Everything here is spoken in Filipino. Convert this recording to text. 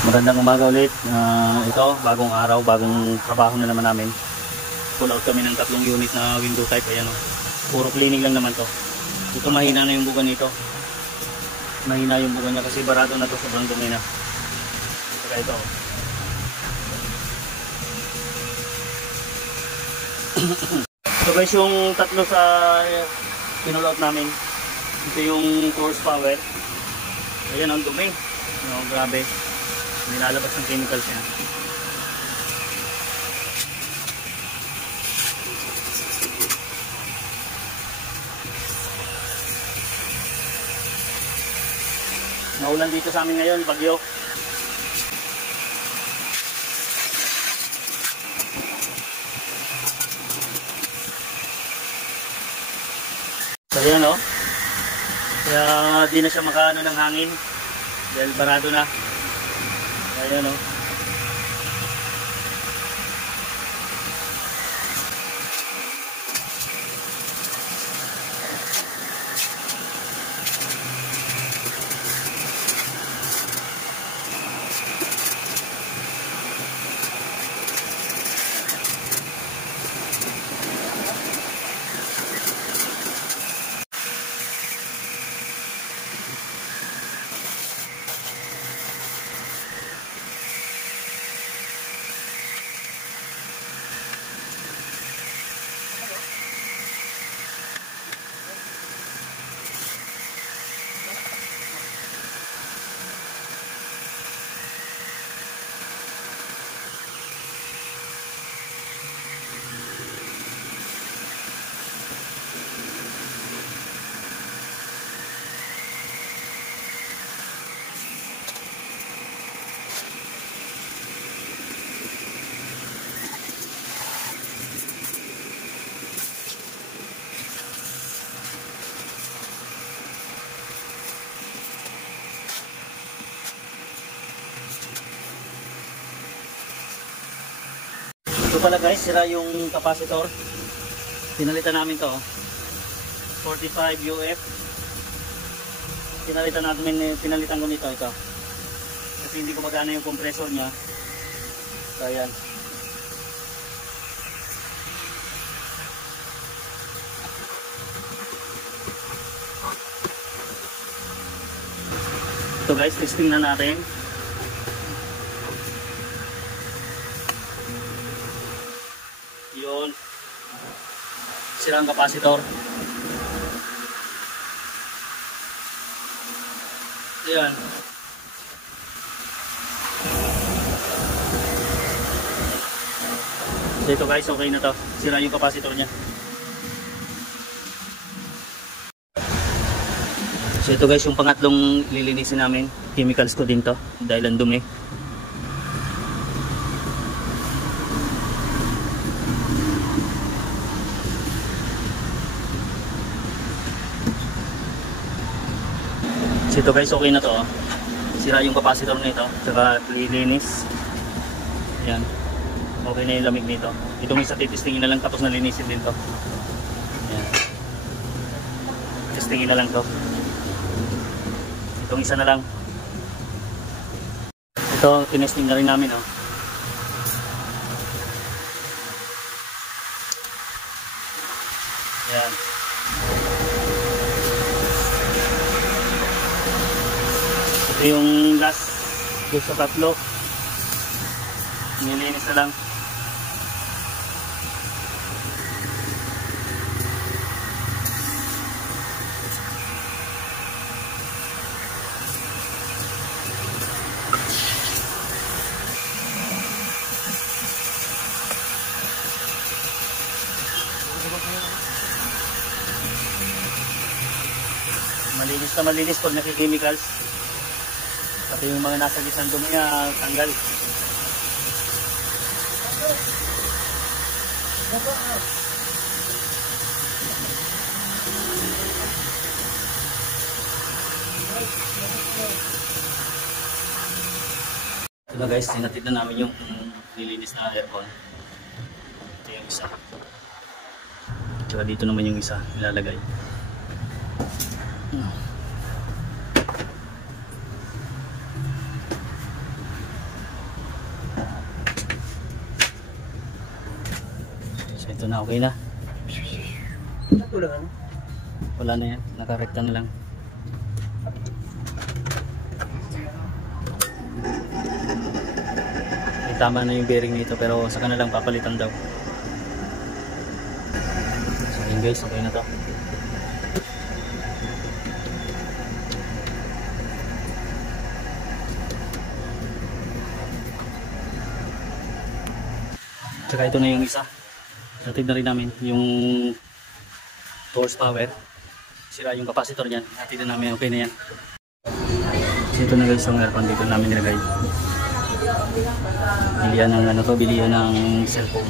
Magandang umaga ulit. Ito, bagong araw, bagong trabaho na naman namin. Pull out kami ng 3 unit na window type. Ayan o. Puro cleaning lang naman to. Ito mahina na yung buga nito. Mahina yung buga niya kasi barado na to, sobrang dumi na. Saka ito. So guys, yung 3 sa pinull out namin. Ito yung horsepower. Ayan ang dumi. No, grabe. Nilalabas ng chemicals yan. Naulan dito sa amin ngayon, bagyo. So yan o. Kaya di na siya makaano ng hangin. Dahil barado na. Ayan o. Ito pala guys, sira yung capacitor. Pinalitan namin to. 45 UF. Pinalitan ko nito ito. Kasi hindi ko magana yung compressor niya. So ayan. Ito guys, testing na natin. Yun, sira ang capacitor. Ayan. So ito guys, okay na to. Sira yung capacitor nya. So ito guys, yung pangatlong lilinisin namin. Chemicals ko din to dahil ang dumi. So ito guys, okay na to. Sira yung capacitor nito, saka lilinis. Ayan. Okay na yung lamig nito. Itong isa titistingin na lang tapos nalinisin din to. Ayan. Testingin na lang to. Itong isa na lang. Ito, tinesting na rin namin oh. Ayan. Ito yung last doon sa 3. Nilinis na lang. Malinis na malinis pag naki-chemicals. Pati yung mga nasa lisang dumi na tanggal. Ito guys, tinatid na namin yung nilinis na aircon. Ito yung isa. Tsaka dito naman yung isa ilalagay. Ito na, okay na. Kulang ano? Wala na yan, nakarekta na lang. May tama na yung bearing nito pero saka na lang papalitan daw. So yun guys, okay na to. Tsaka ito na yung isa. Natid na rin namin yung horsepower. Sira yung capacitor niyan. Natid na namin, okay na yan. So ito na guys yung aircon dito namin nilagay. Bilihan ng ano to, bilihan ng cellphone.